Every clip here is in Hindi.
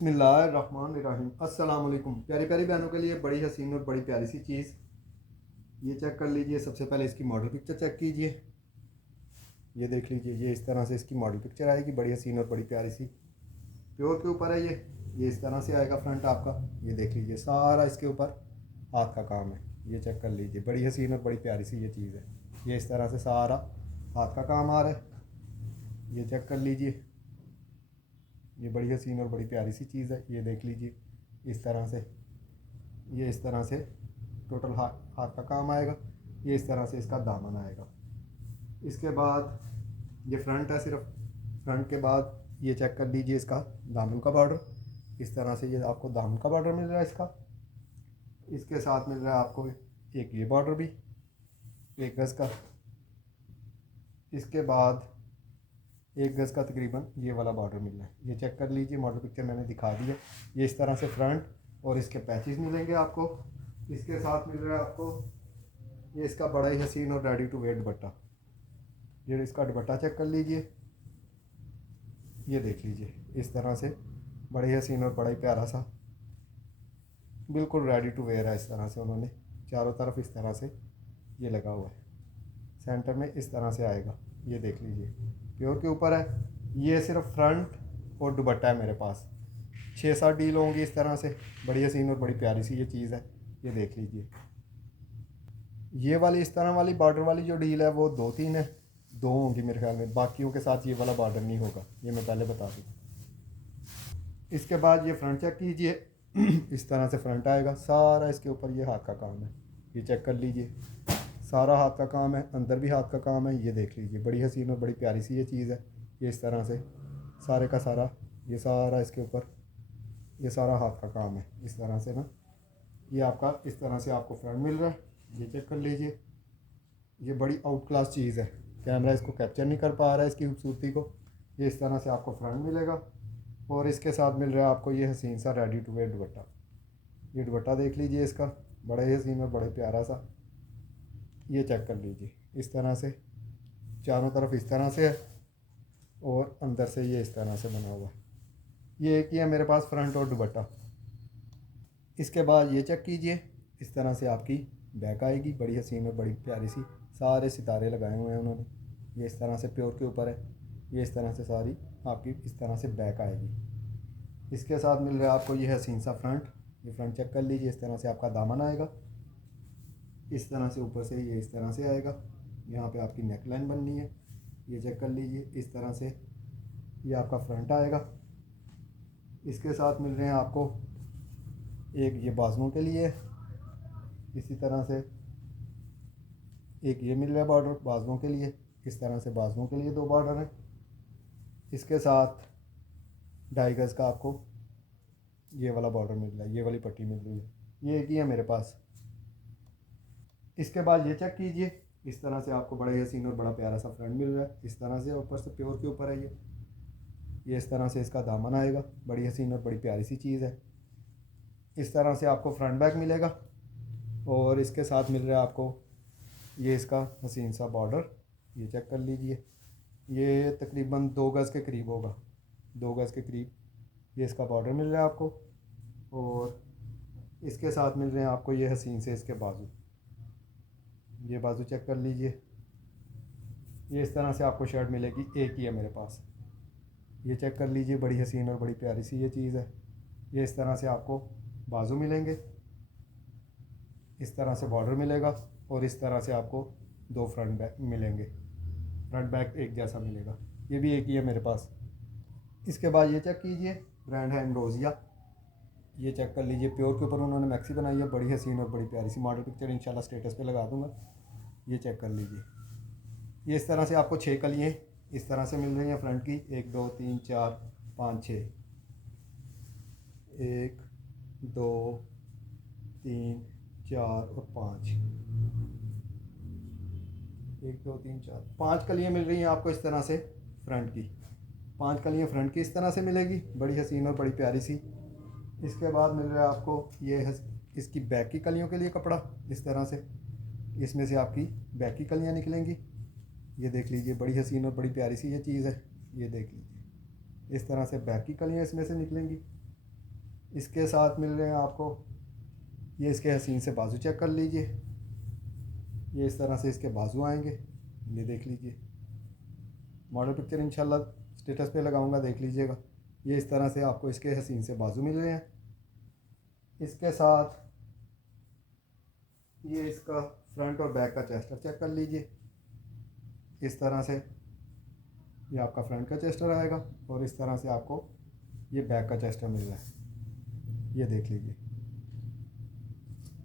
बिस्मिल्लाहिर्रहमानिर्रहीम। अस्सलाम वालेकुम। प्यारी प्यारी बहनों के लिए बड़ी हसीन और बड़ी प्यारी सी चीज़ ये चेक कर लीजिए। सबसे पहले इसकी मॉडल पिक्चर चेक कीजिए। ये देख लीजिए, ये इस तरह से इसकी मॉडल पिक्चर आएगी, बड़ी हसीन और बड़ी प्यारी सी। प्योर के ऊपर है ये इस तरह से आएगा फ्रंट आपका। ये देख लीजिए, सारा इसके ऊपर हाथ का काम है। ये चेक कर लीजिए, बड़ी हसीन और बड़ी प्यारी सी ये चीज़ है। ये इस तरह से सारा हाथ का काम आ रहा है। ये चेक कर लीजिए, ये बड़ी हसीन और बड़ी प्यारी सी चीज़ है। ये देख लीजिए, इस तरह से ये इस तरह से टोटल हाथ का काम आएगा। ये इस तरह से इसका दामन आएगा। इसके बाद ये फ्रंट है सिर्फ। फ्रंट के बाद ये चेक कर लीजिए, इसका दामन का बॉर्डर इस तरह से ये आपको दामन का बॉर्डर मिल रहा है इसका। इसके साथ मिल रहा है आपको एक ये बॉर्डर भी 1 गज़ का। इसके बाद 1 गज़ का तकरीबन ये वाला बॉर्डर मिल रहा है। ये चेक कर लीजिए, मॉडल पिक्चर मैंने दिखा दिया। ये इस तरह से फ्रंट और इसके पैचेस मिलेंगे आपको। इसके साथ मिल रहा है आपको ये इसका बड़ा ही हसीन और रेडी टू वेयर दुपट्टा। ये इसका दुपट्टा चेक कर लीजिए। ये देख लीजिए, इस तरह से बड़ा ही हसीन और बड़ा ही प्यारा सा बिल्कुल रेडी टू वेयर है। इस तरह से उन्होंने चारों तरफ इस तरह से ये लगा हुआ है। सेंटर में इस तरह से आएगा। ये देख लीजिए, प्योर के ऊपर है। ये सिर्फ फ्रंट और दुपट्टा है मेरे पास। 6-7 डील होंगी इस तरह से। बड़ी हसीन और बड़ी प्यारी सी ये चीज़ है। ये देख लीजिए, ये वाली इस तरह वाली बॉर्डर वाली जो डील है वो 2-3 है। 2 होंगी मेरे ख्याल में, बाकियों के साथ ये वाला बॉर्डर नहीं होगा, ये मैं पहले बता दूँ। इसके बाद ये फ्रंट चेक कीजिए। इस तरह से फ्रंट आएगा, सारा इसके ऊपर ये हाथ का काम है। ये चेक कर लीजिए, सारा हाथ का काम है, अंदर भी हाथ का काम है। ये देख लीजिए, बड़ी हसीन और बड़ी प्यारी सी ये चीज़ है। ये इस तरह से सारे का सारा ये सारा इसके ऊपर ये सारा हाथ का काम है। इस तरह से ना ये आपका इस तरह से आपको फ्रंट मिल रहा है। ये चेक कर लीजिए, ये बड़ी आउट क्लास चीज़ है। कैमरा इसको कैप्चर नहीं कर पा रहा है इसकी खूबसूरती को। ये इस तरह से आपको फ्रंट मिलेगा और इसके साथ मिल रहा है आपको ये हसीन सा रेडी टू वेयर दुपट्टा। ये दुपट्टा देख लीजिए इसका, बड़ा ही हसीन और बड़े प्यारा सा। ये चेक कर लीजिए, इस तरह से चारों तरफ इस तरह से है और अंदर से ये इस तरह से बना हुआ है। ये एक ही है मेरे पास फ्रंट और दुपट्टा। इसके बाद ये चेक कीजिए, इस तरह से आपकी बैक आएगी, बड़ी हसीन और बड़ी प्यारी सी। सारे सितारे लगाए हुए हैं उन्होंने। ये इस तरह से प्योर के ऊपर है। ये इस तरह से सारी आपकी इस तरह से बैक आएगी। इसके साथ मिल रहा है आपको ये हसीन सा फ्रंट। ये फ्रंट चेक कर लीजिए, इस तरह से आपका दामन आएगा। इस तरह से ऊपर से ये इस तरह से आएगा। यहाँ पे आपकी नेक लाइन बननी है। ये चेक कर लीजिए, इस तरह से ये आपका फ्रंट आएगा। इसके साथ मिल रहे हैं आपको एक ये बाजुओं के लिए, इसी तरह से एक ये मिल रहा है बॉर्डर बाजुओं के लिए। इस तरह से बाजुओं के लिए 2 बॉर्डर हैं। इसके साथ 2.5 गज़ का आपको ये वाला बॉर्डर मिल रहा है, ये वाली पट्टी मिल रही है। ये एक ही है मेरे पास। इसके बाद ये चेक कीजिए, इस तरह से आपको बड़ा हसीन और बड़ा प्यारा सा फ्रंट मिल रहा है। इस तरह से ऊपर से प्योर के ऊपर है ये इस तरह से इसका दामन आएगा। बड़ी हसीन और बड़ी प्यारी सी चीज़ है। इस तरह से आपको फ्रंट बैक मिलेगा और इसके साथ मिल रहा है आपको ये इसका हसीन सा बॉर्डर। ये चेक कर लीजिए, ये तकरीबन 2 गज़ के करीब होगा। 2 गज़ के करीब ये इसका बॉर्डर मिल रहा है आपको और इसके साथ मिल रहे हैं आपको ये हसीन से इसके बाजू। ये बाजू चेक कर लीजिए, ये इस तरह से आपको शर्ट मिलेगी। एक ही है मेरे पास। ये चेक कर लीजिए, बड़ी हसीन और बड़ी प्यारी सी ये चीज़ है। ये इस तरह से आपको बाजू मिलेंगे, इस तरह से बॉर्डर मिलेगा और इस तरह से आपको 2 फ्रंट बैक मिलेंगे। फ्रंट बैक एक जैसा मिलेगा। ये भी एक ही है मेरे पास। इसके बाद ये चेक कीजिए, ब्रांड है एम्ब्रोजिया। ये चेक कर लीजिए, प्योर के ऊपर उन्होंने मैक्सी बनाई है। बड़ी हसीन और बड़ी प्यारी सी मॉडल पिक्चर इंशाल्लाह स्टेटस पे लगा दूंगा। ये चेक कर लीजिए, ये इस तरह से आपको 6 कलियाँ इस तरह से मिल रही हैं फ्रंट की। 1 2 3 4 5 6, 1 2 3 4 और 5, 1 2 3 4 5 कलियाँ मिल रही हैं आपको इस तरह से फ्रंट की। 5 कलियाँ फ्रंट की इस तरह से मिलेगी, बड़ी हसीन और बड़ी प्यारी सी। इसके बाद मिल रहा है आपको ये इसकी बैक की कलियों के लिए कपड़ा। इस तरह से इसमें से आपकी बैक की कलियाँ निकलेंगी। ये देख लीजिए, बड़ी हसीन और बड़ी प्यारी सी ये चीज़ है। ये देख लीजिए, इस तरह से बैक की कलियाँ इसमें से निकलेंगी। इसके साथ मिल रहे हैं आपको ये इसके हसीन से बाजू, चेक कर लीजिए। ये इस तरह से इसके बाजू आएंगे, ये देख लीजिए। मॉडल पिक्चर इंशाल्लाह स्टेटस पे लगाऊंगा, देख लीजिएगा। ये इस तरह से आपको इसके हसीन से बाजू मिल रहे हैं। इसके साथ ये इसका फ्रंट और बैक का चेस्टर चेक कर लीजिए। इस तरह से ये आपका फ्रंट का चेस्टर आएगा और इस तरह से आपको ये बैक का चेस्टर मिल रहा है, ये देख लीजिए।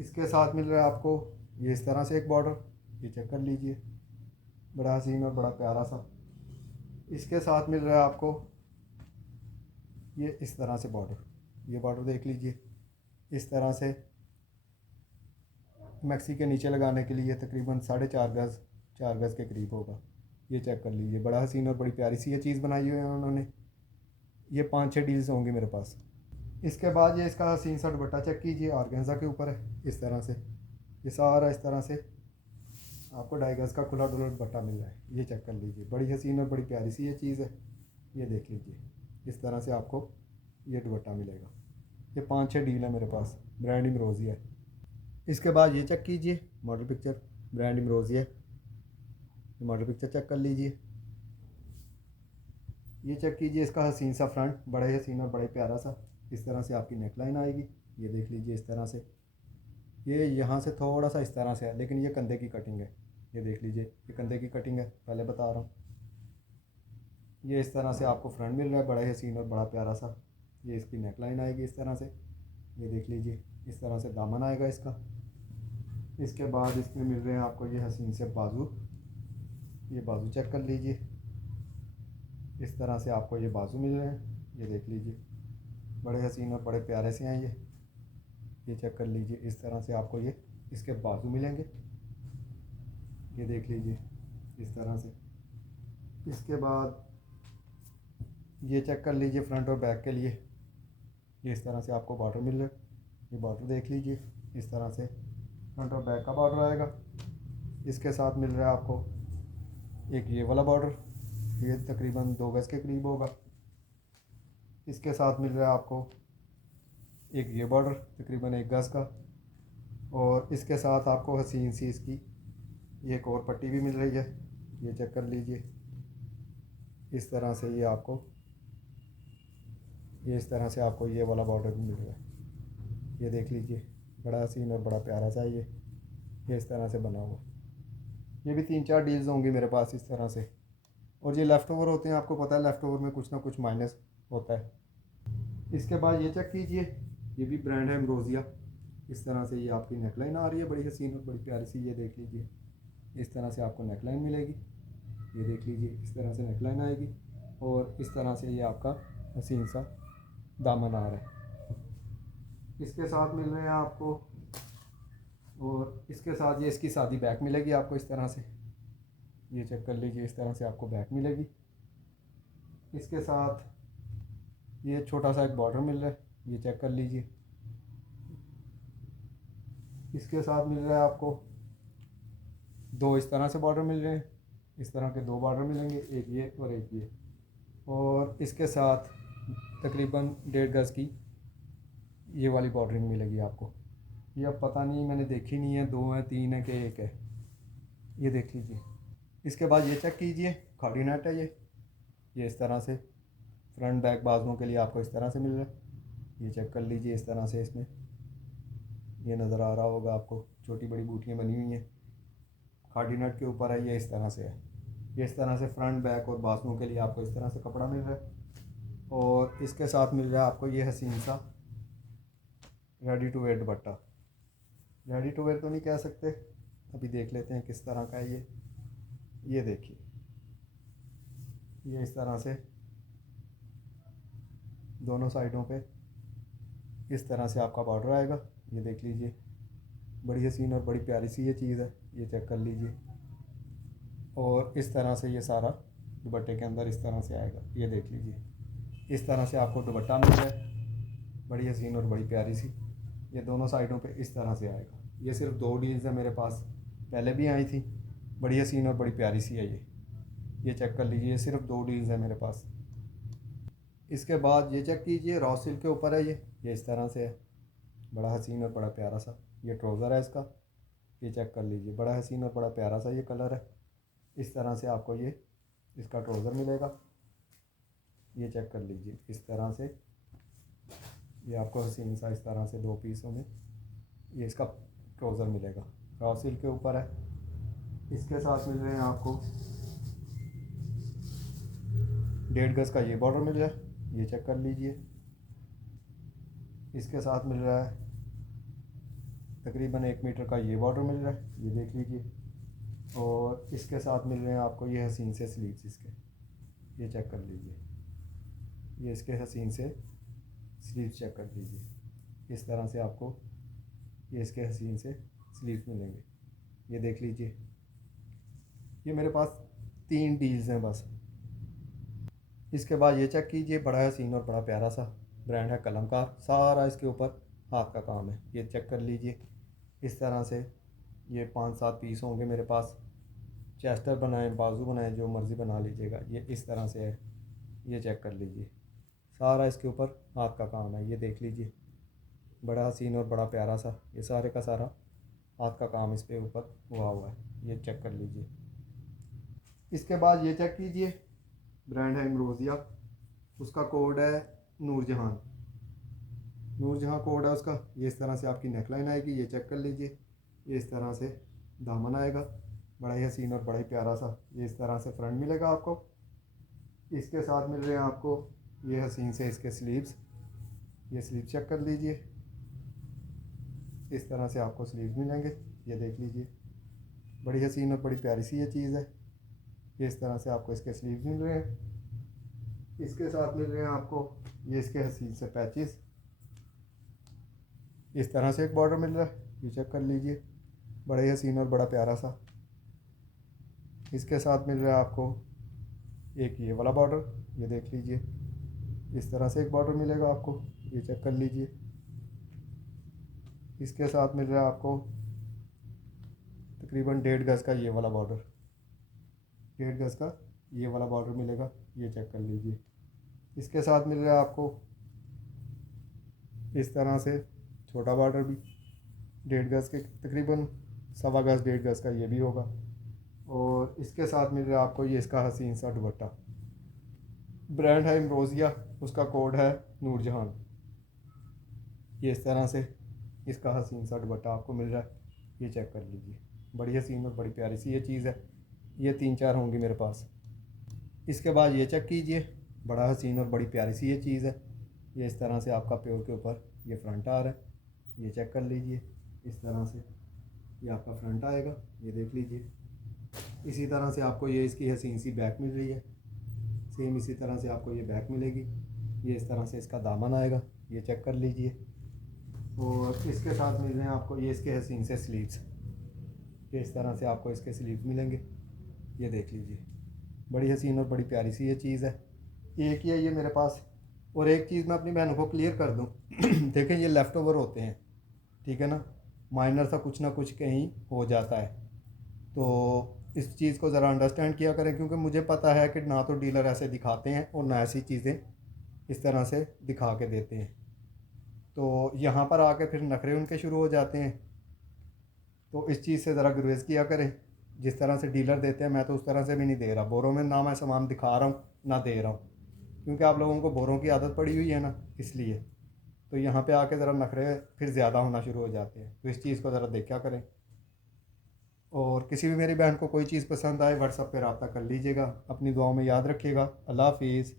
इसके साथ मिल रहा है आपको ये इस तरह से एक बॉर्डर, ये चेक कर लीजिए, बड़ा हसीन और बड़ा प्यारा सा। इसके साथ मिल रहा है आपको ये इस तरह से बॉर्डर, ये बॉर्डर देख लीजिए। इस तरह से मैक्सी के नीचे लगाने के लिए तकरीबन 4.5 गज 4 गज के करीब होगा, ये चेक कर लीजिए। बड़ा हसीन और बड़ी प्यारी सी ये चीज़ बनाई हुई है उन्होंने। ये 5-6 डील्स होंगी मेरे पास। इसके बाद ये इसका हसीन सा दुपट्टा चेक कीजिए, ऑर्गेन्जा के ऊपर है इस तरह से। ये सारा इस तरह से आपको 2.5 गज का खुला डुला दुपट्टा मिल रहा है, ये चेक कर लीजिए। बड़ी हसीन और बड़ी प्यारी सी ये चीज़ है, ये देख लीजिए। इस तरह से आपको ये दुपट्टा मिलेगा। ये 5-6 डील है मेरे पास, ब्रांड इमरोज़िया है। इसके बाद ये चेक कीजिए मॉडल पिक्चर, ब्रांड इमरोज़िया है। मॉडल पिक्चर चेक कर लीजिए। ये चेक कीजिए इसका हसीन सा फ्रंट, बड़े हसीन और बड़े प्यारा सा। इस तरह से आपकी नेक लाइन आएगी, ये देख लीजिए। इस तरह से ये यहाँ से थोड़ा सा इस तरह से है, लेकिन ये कंधे की कटिंग है, ये देख लीजिए। ये कंधे की कटिंग है, पहले बता रहा हूँ। ये इस तरह से आपको फ्रंट मिल रहा है, बड़ा हसीन और बड़ा प्यारा सा। ये इसकी नेक लाइन आएगी इस तरह से, ये देख लीजिए। इस तरह से दामन आएगा इसका। इसके बाद इसमें मिल रहे हैं आपको ये हसीन से बाजू, ये बाजू चेक कर लीजिए। इस तरह से आपको ये बाजू मिल रहे हैं, ये देख लीजिए। बड़े हसीन और बड़े प्यारे से हैं ये चेक कर लीजिए। इस तरह से आपको ये इसके बाजू मिलेंगे, ये देख लीजिए इस तरह से। इसके बाद ये चेक कर लीजिए फ्रंट और बैक के लिए, ये इस तरह से आपको बॉर्डर मिल रहा है, ये बॉर्डर देख लीजिए। इस तरह से फ्रंट और बैक का बॉर्डर आएगा। इसके साथ मिल रहा है आपको एक ये वाला बॉर्डर, ये तकरीबन 2 गज के करीब होगा। इसके साथ मिल रहा है आपको एक ये बॉर्डर तकरीबन 1 गज का, और इसके साथ आपको हसीन सी इसकी एक और पट्टी भी मिल रही है, ये चेक कर लीजिए। इस तरह से ये आपको इस तरह से आपको ये वाला बॉर्डर भी मिल रहा है, ये देख लीजिए। बड़ा हसीन और बड़ा प्यारा सा ये इस तरह से बना हुआ। ये भी 3-4 डील्स होंगी मेरे पास इस तरह से। और ये लेफ़्ट ओवर होते हैं, आपको पता है लेफ़्ट ओवर में कुछ ना कुछ माइनस होता है। इसके बाद ये चेक कीजिए, ये भी ब्रांड है एम्ब्रोज़िया। इस तरह से ये आपकी नेकलाइन आ रही है, बड़ी हसीन और बड़ी प्यारी सी, ये देख लीजिए। इस तरह से आपको नेकलाइन मिलेगी, ये देख लीजिए। इस तरह से नेकलाइन आएगी और इस तरह से ये आपका हसीन सा दामन आ रहा है। इसके साथ मिल रहे हैं आपको, और इसके साथ ये इसकी सादी बैक मिलेगी आपको इस तरह से, ये चेक कर लीजिए। इस तरह से आपको बैक मिलेगी। इसके साथ ये छोटा सा एक बॉर्डर मिल रहा है, ये चेक कर लीजिए। इसके साथ मिल रहा है आपको 2 इस तरह से बॉर्डर मिल रहे हैं, इस तरह के 2 बॉर्डर मिलेंगे, एक ये और एक ये। और इसके साथ तकरीबन 1.5 गज की ये वाली बॉर्डरिंग मिलेगी आपको। ये अब पता नहीं, मैंने देखी नहीं है 2 है 3 है कि 1 है, ये देख लीजिए। इसके बाद ये चेक कीजिए, खाड़ी नेट है ये इस तरह से फ्रंट बैक बाजुओं के लिए आपको इस तरह से मिल रहा है, ये चेक कर लीजिए। इस तरह से इसमें ये नज़र आ रहा होगा आपको, छोटी बड़ी बूटियाँ बनी हुई हैं, खाड़ी नेट के ऊपर है, ये इस तरह से है। ये इस तरह से फ्रंट बैक और बाजुओं के लिए आपको इस तरह से कपड़ा मिल रहा है। और इसके साथ मिल रहा है आपको ये हसीन सा ready to wear dupatta. Ready to wear तो नहीं कह सकते, अभी देख लेते हैं किस तरह का है ये देखिए। ये इस तरह से दोनों साइडों पे इस तरह से आपका बॉर्डर आएगा, ये देख लीजिए। बड़ी हसीन और बड़ी प्यारी सी ये चीज़ है, ये चेक कर लीजिए। और इस तरह से ये सारा दुपट्टे के अंदर इस तरह से आएगा, ये देख लीजिए। इस तरह से आपको दुपट्टा मिल रहा है, बड़ी हसीन और बड़ी प्यारी सी। ये दोनों साइडों पे इस तरह से आएगा। ये सिर्फ 2 डील्स है मेरे पास, पहले भी आई थी, बड़ी हसीन और बड़ी प्यारी सी है ये चेक कर लीजिए। ये सिर्फ 2 डील्स है मेरे पास। इसके बाद ये चेक कीजिए, रॉ सिल्क के ऊपर है ये इस तरह से है, बड़ा हसीन और बड़ा प्यारा सा ये ट्राउज़र है इसका। ये चेक कर लीजिए, बड़ा हसीन और बड़ा प्यारा सा ये कलर है। इस तरह से आपको ये इसका ट्राउज़र मिलेगा। ये चेक कर लीजिए, इस तरह से ये आपको हसीन सा इस तरह से 2 पीसों में ये इसका ट्राउज़र मिलेगा। रॉ सिल्क के ऊपर है। इसके साथ मिल रहे हैं आपको 1.5 गज़ का ये बॉर्डर मिल रहा है, ये चेक कर लीजिए। इसके साथ मिल रहा है तकरीबन 1 मीटर का ये बॉर्डर मिल रहा है, ये देख लीजिए। और इसके साथ मिल रहे हैं आपको ये हसीन से स्लीव्स इसके, ये चेक कर लीजिए। ये इसके हसीन से स्लीव्स चेक कर लीजिए। इस तरह से आपको ये इसके हसीन से स्लीव्स मिलेंगे, ये देख लीजिए। ये मेरे पास 3 डील्स हैं बस। इसके बाद ये चेक कीजिए, बड़ा हसीन और बड़ा प्यारा सा ब्रांड है कलमकार, सारा इसके ऊपर हाथ का काम है, ये चेक कर लीजिए। इस तरह से ये 5-7 पीस होंगे मेरे पास। चेस्टर बनाएं, बाजू बनाएं, जो मर्ज़ी बना लीजिएगा। ये इस तरह से है, ये चेक कर लीजिए। सारा इसके ऊपर हाथ का काम है, ये देख लीजिए। बड़ा हसीन और बड़ा प्यारा सा ये सारे का सारा हाथ का काम इस पे ऊपर हुआ है, ये चेक कर लीजिए। इसके बाद ये चेक कीजिए, ब्रांड है इमरोज़िया, उसका कोड है नूरजहान। नूरजहां कोड है उसका। ये इस तरह से आपकी नेकलाइन आएगी, ये चेक कर लीजिए। ये इस तरह से दामन आएगा, बड़ा ही हसीन और बड़ा ही प्यारा सा। ये इस तरह से फ्रंट मिलेगा आपको। इसके साथ मिल रहे हैं आपको ये हसीन से इसके स्लीव्स, ये स्लीव चेक कर लीजिए। इस तरह से आपको स्लीव मिलेंगे, ये देख लीजिए। बड़ी हसीन और बड़ी प्यारी सी ये चीज़ है। ये इस तरह से आपको इसके स्लीव मिल रहे हैं। इसके साथ मिल रहे हैं आपको ये इसके हसीन से पैचेस। इस तरह से एक बॉर्डर मिल रहा है, ये चेक कर लीजिए, बड़ा ही हसीन और बड़ा प्यारा सा। इसके साथ मिल रहा है आपको एक ये वाला बॉर्डर, ये देख लीजिए। इस तरह से एक बॉर्डर मिलेगा आपको, ये चेक कर लीजिए। इसके साथ मिल रहा है आपको तकरीबन 1.5 गज़ का ये वाला बॉर्डर, 1.5 गज़ का ये वाला बॉर्डर मिलेगा, ये चेक कर लीजिए। इसके साथ मिल रहा है आपको इस तरह से छोटा बॉर्डर भी 1.5 गज़ के तकरीबन 1.25 गज़ 1.5 गज़ का ये भी होगा। और इसके साथ मिल रहा है आपको ये इसका हसीन सा दुपट्टा, ब्रांड है इमरोज़िया, उसका कोड है नूरजहान। ये इस तरह से इसका हसीन सा दुपट्टा आपको मिल रहा है, ये चेक कर लीजिए। बड़ी हसीन और बड़ी प्यारी सी ये चीज़ है। ये 3-4 होंगी मेरे पास। इसके बाद ये चेक कीजिए, बड़ा हसीन और बड़ी प्यारी सी ये चीज़ है। ये इस तरह से आपका प्योर के ऊपर ये फ्रंट आ रहा है, ये चेक कर लीजिए। इस तरह से ये आपका फ्रंट आएगा, ये देख लीजिए। इसी तरह से आपको ये इसकी हसीन सी बैक मिल रही है, सेम इसी तरह से आपको ये बैक मिलेगी। ये इस तरह से इसका दामन आएगा, ये चेक कर लीजिए। और इसके साथ मिल रहे हैं आपको ये इसके हसीन से स्लीव्स, ये इस तरह से आपको इसके स्लीव्स मिलेंगे, ये देख लीजिए। बड़ी हसीन और बड़ी प्यारी सी ये चीज़ है। एक ही है ये मेरे पास। और एक चीज़ मैं अपनी बहनों को क्लियर कर दूं देखें, ये लेफ़्ट ओवर होते हैं, ठीक है ना, माइनर सा कुछ ना कुछ कहीं हो जाता है, तो इस चीज़ को ज़रा अंडरस्टैंड किया करें, क्योंकि मुझे पता है कि ना तो डीलर ऐसे दिखाते हैं और ना ऐसी चीज़ें इस तरह से दिखा के देते हैं। तो यहाँ पर आके फिर नखरे उनके शुरू हो जाते हैं। तो इस चीज़ से ज़रा गुरेज किया करें, जिस तरह से डीलर देते हैं मैं तो उस तरह से भी नहीं दे रहा। बोरों में ना मैं सामान दिखा रहा हूँ ना दे रहा हूँ, क्योंकि आप लोगों को बोरों की आदत पड़ी हुई है ना, इसलिए। तो यहाँ पे आके ज़रा नखरे फिर ज़्यादा होना शुरू हो जाते हैं, तो इस चीज़ को ज़रा देखा करें। और किसी भी मेरी बहन को कोई चीज़ पसंद आए व्हाट्सएप पे रब्ता कर लीजिएगा। अपनी दुआओं में याद रखिएगा। अल्लाह हाफिज़।